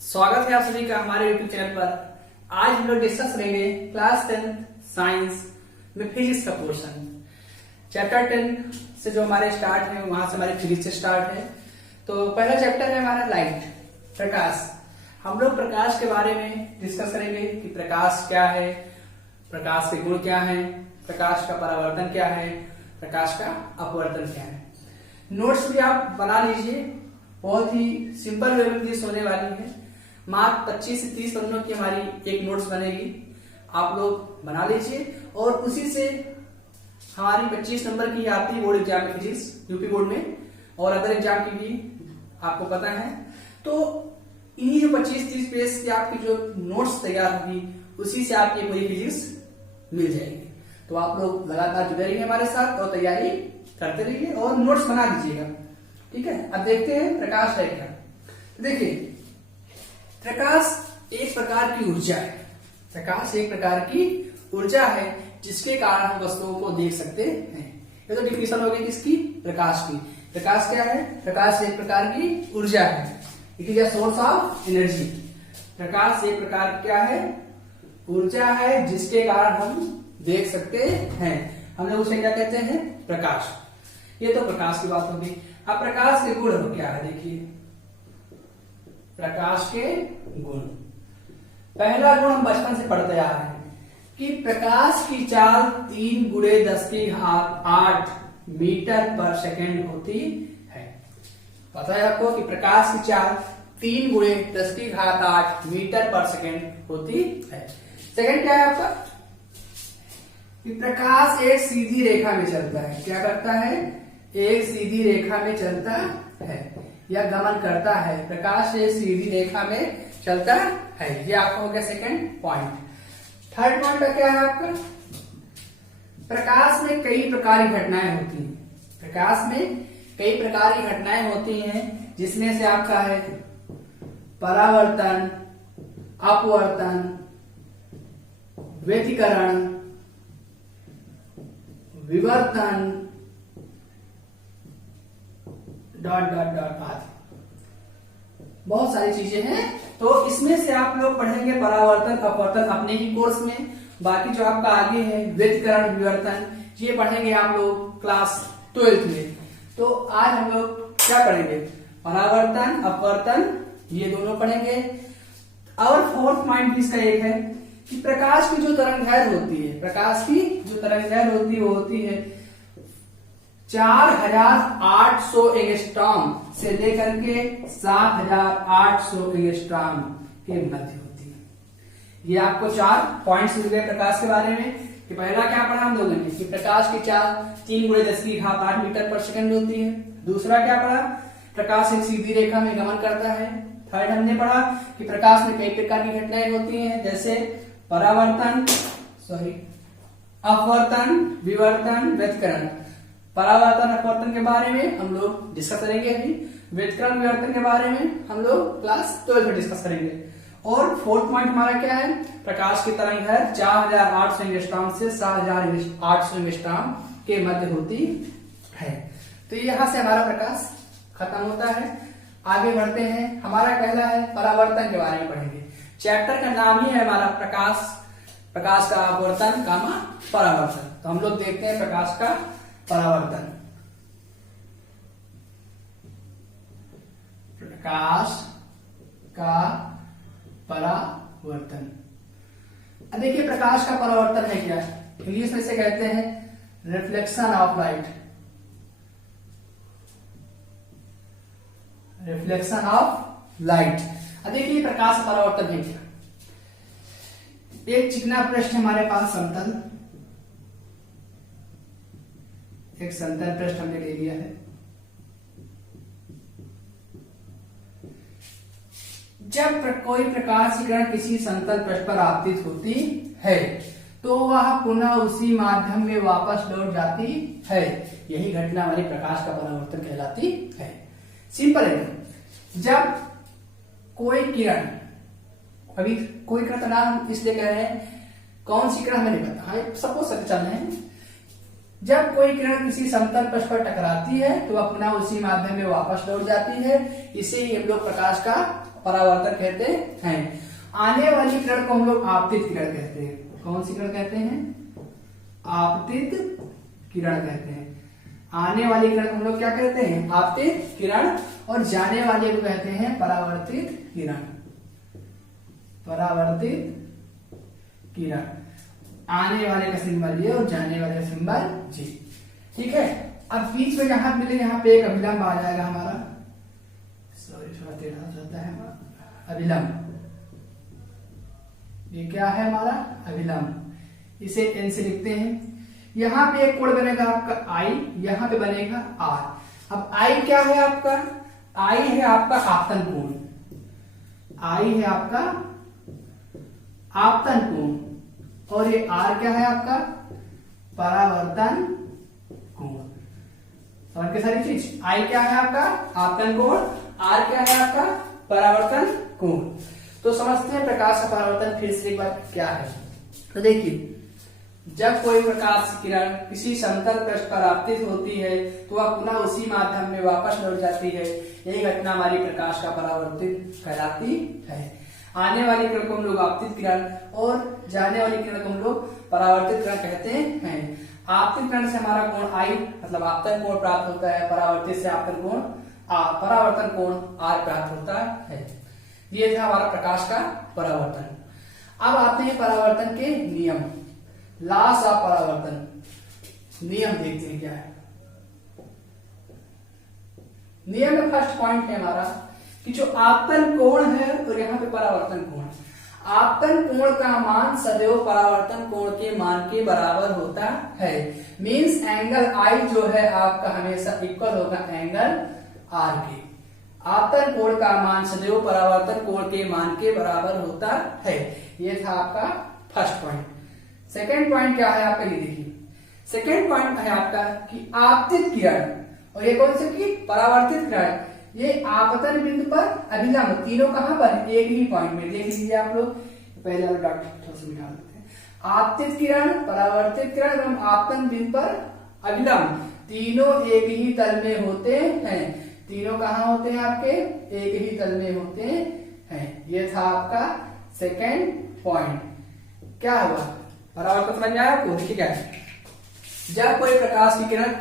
स्वागत है आप सभी का हमारे यूट्यूब चैनल पर। आज हम लोग डिस्कस करेंगे क्लास 10 साइंस में फिजिक्स का पोर्शन। चैप्टर 10 से जो हमारे स्टार्ट है वहां से हमारे फिजिक्स से स्टार्ट है। तो पहला चैप्टर है हमारा लाइट, प्रकाश। हम लोग प्रकाश के बारे में डिस्कस करेंगे कि प्रकाश क्या है, प्रकाश के गुण क्या है, प्रकाश का परावर्तन क्या है, प्रकाश का अपवर्तन क्या है। नोट्स भी आप बना लीजिए, बहुत ही सिंपल वे में दिस होने वाली है। मात्र 25 से 30 पन्नों की हमारी एक नोट्स बनेगी, आप लोग बना लीजिए और उसी से हमारी 25 नंबर की आती है बोर्ड एग्जाम में फिजिक्स यूपी बोर्ड में, और अदर एग्जाम की भी आपको पता है। तो इन्हीं जो 25-30 पेज की आपकी जो नोट्स तैयार होगी उसी से आपकी पूरी फिजिक्स मिल जाएगी। तो आप लोग लगातार जुड़े रहिए हमारे साथ और तैयारी करते रहिए और नोट्स बना दीजिएगा, ठीक है। अब देखते हैं प्रकाश है क्या। देखिए, प्रकाश एक प्रकार की ऊर्जा है। प्रकाश एक प्रकार की ऊर्जा है जिसके कारण हम वस्तुओं को देख सकते हैं। ये तो डिफिनेशन हो गई किसकी, प्रकाश की। प्रकाश क्या है? प्रकाश एक प्रकार की ऊर्जा है, it is a source of energy. प्रकाश एक प्रकार क्या है? ऊर्जा है जिसके कारण हम देख सकते हैं। हम लोग उसे क्या कहते हैं? प्रकाश। ये तो प्रकाश की बात होगी। अब प्रकाश के गुण क्या है, देखिए प्रकाश के गुण। पहला गुण हम बचपन से पढ़ते आ रहे हैं कि प्रकाश की चाल 3 × 10⁸ मीटर पर सेकेंड होती है। पता है आपको कि प्रकाश की चाल 3 × 10⁸ मीटर पर सेकेंड होती है। सेकेंड क्या है आपका? कि प्रकाश एक सीधी रेखा में चलता है। क्या करता है? एक सीधी रेखा में चलता है या गमन करता है। प्रकाश एक सीधी रेखा में चलता है। ये आपका हो गया सेकंड पॉइंट। थर्ड पॉइंट क्या है आपका? प्रकाश में कई प्रकार की घटनाएं होती हैं। प्रकाश में कई प्रकार की घटनाएं होती हैं जिसमें से आपका है परावर्तन, अपवर्तन, व्यतिकरण, विवर्तन, डॉट डॉट डॉट आदि बहुत सारी चीजें हैं। तो इसमें से आप लोग पढ़ेंगे परावर्तन, अपवर्तन अपने ही कोर्स में। बाकी जो आपका आगे है व्यतिकरण, विवर्तन, ये पढ़ेंगे आप लोग क्लास 12 में। तो आज हम लोग क्या पढ़ेंगे? परावर्तन, अपवर्तन, ये दोनों पढ़ेंगे। और फोर्थ पॉइंट भी इसका एक है कि प्रकाश की जो तरंगदैर्घ्य होती है, प्रकाश की जो तरंगदैर्घ्य होती है वो होती है 4800 एंगस्ट्रॉम से लेकर के 7800 एंगस्ट्रॉम के मध्य होती है। ये आपको 4 पॉइंट्स मिल गए प्रकाश के बारे में। कि पहला क्या पढ़ा हम लोगों ने कि प्रकाश की चाल 3 × 10⁸ मीटर पर सेकंड होती है। दूसरा क्या पढ़ा? प्रकाश एक सीधी रेखा में गमन करता है। थर्ड हमने पढ़ा कि प्रकाश में कई प्रकार की घटनाएं होती हैं जैसे परावर्तन, अपवर्तन, विवर्तन, व्यतिकरण। परावर्तन अपवर्तन के बारे में हम लोग डिस्कस करेंगे अभी। व्यतिकरण विवर्तन के बारे में हम लोग क्लास 12 में डिस्कस करेंगे। और फोर्थ पॉइंट हमारा क्या है? प्रकाश की तरंगदैर्घ्य 4800 एंगस्ट्रॉम से 7800 एंगस्ट्रॉम के मध्य होती है। तो यहां से हमारा प्रकाश खत्म होता है। आगे बढ़ते हैं। हमारा पहला है परावर्तन के बारे में पढ़ेंगे। चैप्टर का नाम ही है हमारा प्रकाश, प्रकाश का अपवर्तन कामा परावर्तन। तो हम लोग देखते हैं प्रकाश का परावर्तन। प्रकाश का परावर्तन। अब देखिए प्रकाश का परावर्तन है क्या? इंग्लिश में से कहते हैं reflection of light. Reflection of light. अब देखिए प्रकाश का परावर्तन है क्या? एक चिकना पृष्ठ हमारे पास समतल, एक समतल पृष्ठ हमने ले लिया है। जब कोई प्रकाश की किरण किसी समतल पृष्ठ पर आपतित होती है तो वह पुनः उसी माध्यम में वापस लौट जाती है। यही घटना हमारी प्रकाश का परावर्तन कहलाती है। सिंपल है। जब कोई किरण, अभी कोई किरण नाम इसलिए कह रहे हैं, कौन सी किरण हमें नहीं पता, सपोज चल रहे हैं जब कोई किरण किसी समतल पृष्ठ पर टकराती है तो वह पुनः उसी माध्यम में वापस लौट जाती है। इसे ही हम लोग प्रकाश का परावर्तन कहते हैं। आने वाली किरण को हम लोग आपतित किरण कहते हैं। कौन सी किरण कहते हैं? आपतित किरण कहते हैं। आने वाली किरण को हम लोग क्या कहते हैं? आपतित किरण। और जाने वाले को कहते हैं परावर्तित किरण। परावर्तित किरण। आने वाले का सिंबल ये और जाने वाले का सिंबल जी। ठीक है, अब बीच में जहां मिले यहाँ पे एक अभिलंब आ जाएगा हमारा। सॉरी, थोड़ा टेढ़ा हो जाता है हमारा अभिलंब। ये क्या है हमारा? अभिलंब। इसे एन से लिखते हैं। यहां पे एक कोण बनेगा आपका आई, यहां पे बनेगा आर। अब आई क्या है आपका? आई है आपका आपतन कोण। आई है आपका आपतन कोण। और ये आर क्या है आपका? परावर्तन कोण। समझ के सारी चीज? आई क्या है आपका? आपतन कोण। आर क्या है आपका? परावर्तन कोण। तो समझते हैं प्रकाश का परावर्तन फिर से एक बार क्या है। तो देखिए, जब कोई प्रकाश की किरण किसी समतल पृष्ठ पर आपतित होती है तो वह पुनः उसी माध्यम में वापस लौट जाती है। यही घटना हमारी प्रकाश का परावर्तित कहलाती है। आने वाली किरण को हम लोग आपतित किरण और जाने वाली किरण को हम लोग परावर्तित किरण कहते हैं। आपतित किरण से हमारा कोण आई मतलब आपतन कोण प्राप्त होता है। परावर्तित से आपतन कोण परावर्तन कोण आर प्राप्त होता है। ये था हमारा प्रकाश का परावर्तन। अब आते हैं परावर्तन के नियम। लॉस ऑफ परावर्तन। नियम देखते हैं क्या है। नियम में फर्स्ट पॉइंट है हमारा कि जो आपतन कोण है और यहाँ पे परावर्तन कोण। आपतन कोण का मान सदैव परावर्तन कोण के मान के बराबर होता है। मींस एंगल आई जो है आपका हमेशा इक्वल होगा एंगल आर के। आपतन कोण का मान सदैव परावर्तन कोण के मान के बराबर होता है। ये था आपका फर्स्ट पॉइंट। सेकेंड पॉइंट क्या है आपका? ये देखिए, सेकेंड पॉइंट है आपका कि आपतित किरण और ये कौन सी की? परावर्तित किरण। ये आपतन बिंदु पर अभिलंब, तीनों कहां पर? एक ही पॉइंट में। देख लीजिए आप लोग, पहले वाला डॉट थोड़ा सा मिटा देते हैं। आपतित किरण, परावर्तित किरण एवं आपतन बिंदु पर अभिलंब तीनों एक ही तल में होते हैं। तीनों कहां होते हैं आपके? एक ही तल में होते हैं। ये था आपका सेकेंड पॉइंट। क्या हुआ? परावर्तन समझ में आया आपको? देखिए क्या है, जब कोई प्रकाश की किरण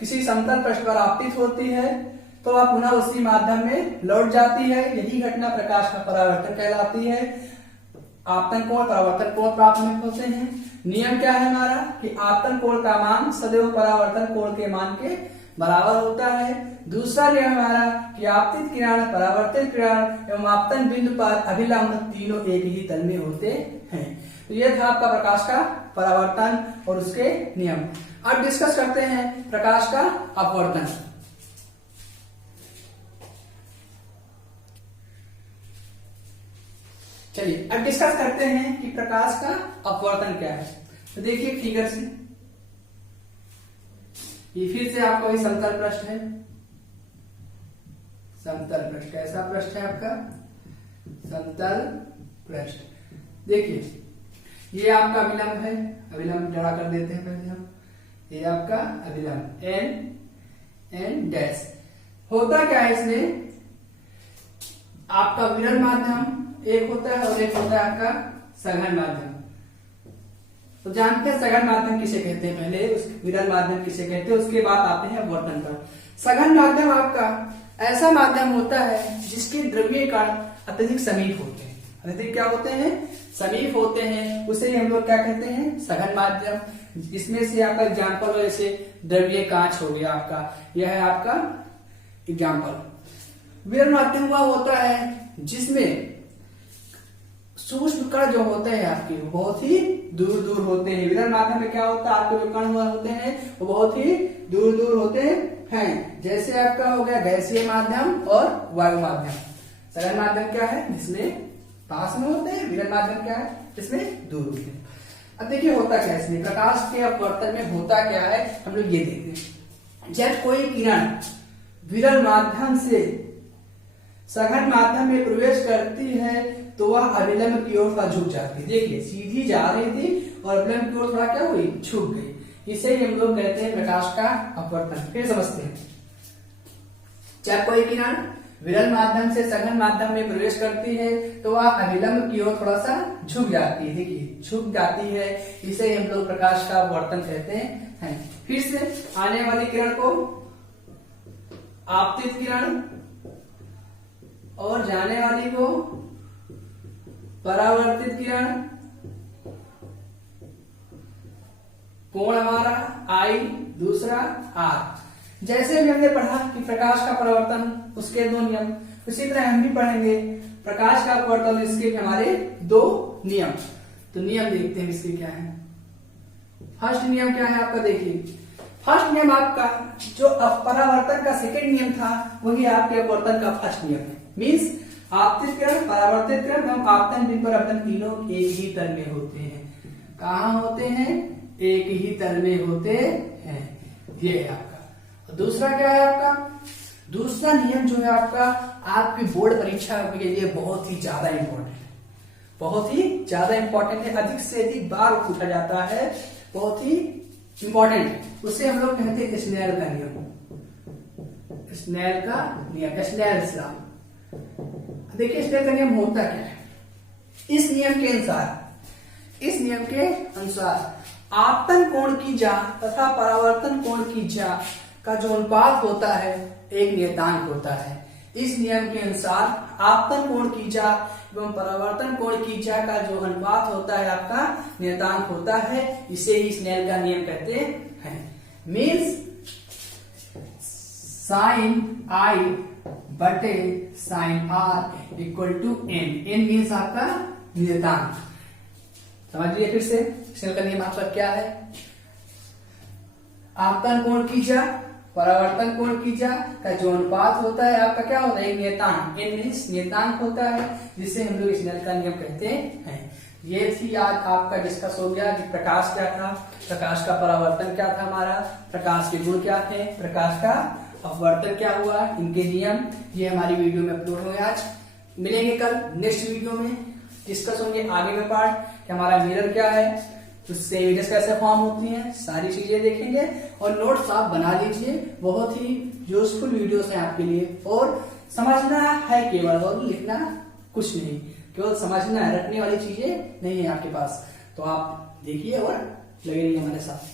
किसी समतल पृष्ठ पर आपतित होती है तो वह पुनः उसी माध्यम में लौट जाती है। यही घटना प्रकाश का परावर्तन कहलाती है। आपतन कोण परावर्तन कोण प्राप्त होते हैं। नियम क्या है हमारा कि आपतन कोण का मान सदैव परावर्तन कोण के मान के बराबर होता है। दूसरा नियम हमारा कि आपतित किरण, परावर्तित किरण एवं आपतन बिंदु पर अभिलंब तीनों एक ही तल में होते हैं। तो यह था आपका प्रकाश का परावर्तन और उसके नियम। अब डिस्कस करते हैं प्रकाश का अपवर्तन। चलिए अब डिस्कस करते हैं कि प्रकाश का अपवर्तन क्या है। तो देखिए फिगर से, ये फिर से आपका वही समतल पृष्ठ है। समतल पृष्ठ कैसा पृष्ठ है आपका? समतल पृष्ठ। देखिए ये आपका अभिलंब है। अभिलंब जड़ा कर देते हैं पहले हम। ये आपका अभिलंब एन डैश। होता क्या है इसमें? आपका विरल माध्यम एक होता है और एक होता है आपका सघन माध्यम। तो जानते हैं सघन माध्यम किसे कहते हैं? पहले विरल माध्यम किसे कहते हैं, उसके बाद आते हैं अपवर्तन पर। सघन माध्यम आपका ऐसा माध्यम होता है जिसके द्रव्य कण अत्यधिक समीप होते हैं। अत्यधिक क्या होते हैं? समीप होते हैं। उसे हम लोग क्या कहते हैं? सघन माध्यम। इसमें से आपका एग्जाम्पल जैसे द्रव्य कांच हो गया आपका, यह है आपका एग्जाम्पल। विरल माध्यम वह होता है जिसमें सूक्ष्म कण जो होते हैं आपके वो बहुत ही दूर दूर होते हैं। विरल माध्यम में क्या होता है? आपके जो कण हुआ होते हैं वो बहुत ही दूर दूर होते हैं। जैसे आपका हो गया गैसीय माध्यम और वायु माध्यम। सघन माध्यम क्या है? जिसमें पास में होते हैं। विरल माध्यम क्या है? जिसमें दूर होते हैं। अब देखिए होता क्या है इसमें, प्रकाश के अपवर्तन में होता क्या है हम लोग ये देखते हैं। जब कोई किरण विरल माध्यम से सघन माध्यम में प्रवेश करती है तो वह अभिलंब की ओर थोड़ा झुक जाती है। देखिए सीधी जा रही थी और अभिलंब की ओर थोड़ा क्या हुई? झुक गई। इसे ही हम लोग कहते हैं प्रकाश का अपवर्तन। फिर समझते हैं, जब कोई किरण विरल माध्यम से सघन माध्यम में प्रवेश करती है तो वह अभिलंब की ओर थोड़ा सा झुक जाती है। देखिए झुक जाती है, इसे हम लोग प्रकाश का अपवर्तन कहते हैं। फिर से आने वाली किरण को आपतित किरण और जाने वाली को परावर्तित किरण। कोण हमारा आई, दूसरा आर। जैसे भी हमने पढ़ा कि प्रकाश का परावर्तन उसके दो नियम, उसी तरह हम भी पढ़ेंगे प्रकाश का अपवर्तन इसके भी हमारे दो नियम। तो नियम देखते हैं इसके क्या है। फर्स्ट नियम क्या है आपका, देखिए फर्स्ट नियम आपका जो परावर्तन का सेकेंड नियम था वही आपके अपवर्तन का फर्स्ट नियम है। मीन्स आपतित किरण, परावर्तित किरण एवं आपतन बिंदु और अपतन तीनों एक ही तल में होते हैं। कहाँ होते हैं, एक ही तल में होते हैं। ये है आपका। और दूसरा क्या है आपका, दूसरा नियम जो है आपका आपकी बोर्ड परीक्षा के लिए बहुत ही ज्यादा इंपॉर्टेंट है, बहुत ही ज्यादा इंपॉर्टेंट है, अधिक से अधिक बार पूछा जाता है, बहुत ही इंपॉर्टेंट है। उसे हम लोग कहते हैं स्नेल का नियम। स्नेल का नियम, स्नेल्स लॉ। देखिए स्नेल का नियम होता क्या है। इस नियम के अनुसार आपतन कोण की जा तथा परावर्तन कोण की जा का जो अनुपात होता है एक नियतांक होता है। इस नियम के अनुसार आपतन कोण की जा एवं परावर्तन कोण की जा का जो अनुपात होता है आपका नियतांक होता है। इसे ही स्नेल का नियम कहते हैं। मीन्स साइन आई बटे साइन आर इक्वल टू एन। एन मीन्स आपका नियतांक। समझिए फिर से स्नेल का नियम आपका क्या है। आपतन कोण की जा परावर्तन कोण की जा का जो अनुपात होता है आपका क्या होता है, एक नियतांक। एन मीन्स नियतांक होता है, जिसे हम लोग स्नेल का नियम कहते हैं। ये थी आज आपका डिस्कस हो गया कि प्रकाश क्या था, प्रकाश का परावर्तन क्या था हमारा, प्रकाश के गुण क्या थे, प्रकाश का अपवर्तन क्या हुआ, इनके नियम। ये हमारी वीडियो में अपलोड हुए आज। मिलेंगे कल नेक्स्ट वीडियो में, डिस्कस होंगे आगे का पार्ट कि हमारा मिरर क्या है, उससे इमेजेस कैसे फॉर्म होती हैं, सारी चीजें देखेंगे। और नोट्स आप बना लीजिए, बहुत ही यूजफुल वीडियोस हैं आपके लिए। और समझना है केवल, और लिखना कुछ नहीं, केवल समझना है, रखने वाली चीजें नहीं है आपके पास। तो आप देखिए और लगे रहिए हमारे साथ।